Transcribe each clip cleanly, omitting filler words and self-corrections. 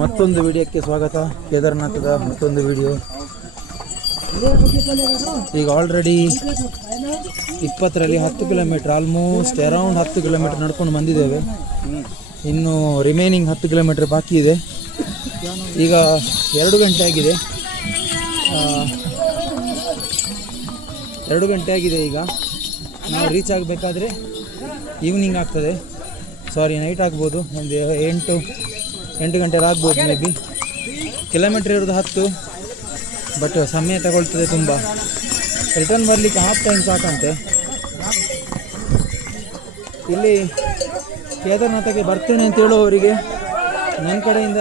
ಮತ್ತೊಂದು ವಿಡಿಯೋಕ್ಕೆ ಸ್ವಾಗತ. ಕೇದಾರನಾಥದ ಮತ್ತೊಂದು ವಿಡಿಯೋ. ಈಗ ಆಲ್ರೆಡಿ 20ರಲ್ಲಿ 10 ಕಿಲೋಮೀಟ್ರ್, ಆಲ್ಮೋಸ್ಟ್ ಅರೌಂಡ್ 10 ಕಿಲೋಮೀಟ್ರ್ ನಡ್ಕೊಂಡು ಬಂದಿದ್ದೇವೆ. ಇನ್ನು ರಿಮೈನಿಂಗ್ 10 ಕಿಲೋಮೀಟ್ರ್ ಬಾಕಿ ಇದೆ. ಈಗ 2 ಗಂಟೆ ಆಗಿದೆ. 2 ಗಂಟೆ ಆಗಿದೆ. ಈಗ ನಾವು ರೀಚ್ ಆಗಬೇಕಾದ್ರೆ ಈವ್ನಿಂಗ್ ಆಗ್ತದೆ, ಸಾರಿ ನೈಟ್ ಆಗ್ಬೋದು. ಒಂದು 8 ಗಂಟೆಗೆ ಆಗ್ಬೋದು ಮೇ ಬಿ. ಕಿಲೋಮೀಟ್ರ್ ಇರೋದು 10, ಬಟ್ ಸಮಯ ತಗೊಳ್ತದೆ ತುಂಬ. ರಿಟರ್ನ್ ಬರಲಿಕ್ಕೆ ಹಾಫ್ ಟೈಮ್ ಸಾಕಂತೆ. ಇಲ್ಲಿ ಕೇದಾರನಾಥಕ್ಕೆ ಬರ್ತೇನೆ ಅಂತ ಹೇಳುವವರಿಗೆ ನನ್ನ ಕಡೆಯಿಂದ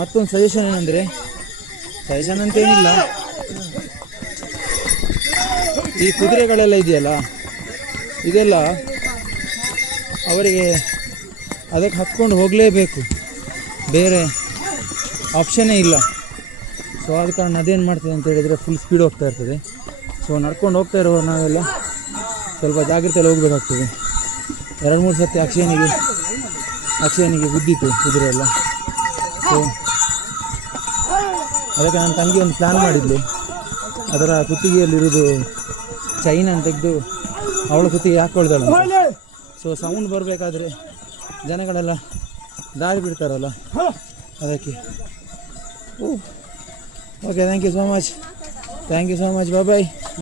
ಮತ್ತೊಂದು ಸಜೆಷನ್ ಏನಂದರೆ, ಸಜೆಷನ್ ಅಂತೇನಿಲ್ಲ, ಈ ಕುದುರೆಗಳೆಲ್ಲ ಇದೆಯಲ್ಲ, ಇದೆಲ್ಲ ಅವರಿಗೆ ಅದಕ್ಕೆ ಹತ್ಕೊಂಡು ಹೋಗಲೇಬೇಕು, ಬೇರೆ ಆಪ್ಷನ್ನೇ ಇಲ್ಲ. ಸೊ ಆದ ಕಾರಣ ಅದೇನು ಮಾಡ್ತದೆ ಅಂತ ಹೇಳಿದರೆ ಫುಲ್ ಸ್ಪೀಡ್ ಹೋಗ್ತಾ ಇರ್ತದೆ. ಸೊ ನಡ್ಕೊಂಡು ಹೋಗ್ತಾ ಇರೋ ನಾವೆಲ್ಲ ಸ್ವಲ್ಪ ಜಾಗ್ರತೆಯಲ್ಲಿ ಹೋಗಬೇಕಾಗ್ತದೆ. 2-3 ಸತಿ ಅಕ್ಷಯನಿಗೆ ಗುದ್ದಿತ್ತು ಕುದುರೆ ಎಲ್ಲ. ಸೊ ಅದಕ್ಕೆ ನನ್ನ ತಂಗಿ ಒಂದು ಪ್ಲ್ಯಾನ್ ಮಾಡಿದ್ಲು, ಅದರ ಕುತ್ತಿಗೆಯಲ್ಲಿರೋದು ಚೈನನ್ನು ತೆಗೆದು ಅವಳ ಕುತ್ತಿಗೆ ಹಾಕ್ಕೊಳ್ತಾಳೆ. ಸೊ ಸೌಂಡ್ ಬರಬೇಕಾದ್ರೆ ಜನಗಳೆಲ್ಲ ದಾರಿ ಬಿಡ್ತಾರಲ್ಲ, ಅದಕ್ಕೆ. Okay, thank you so much, bye bye.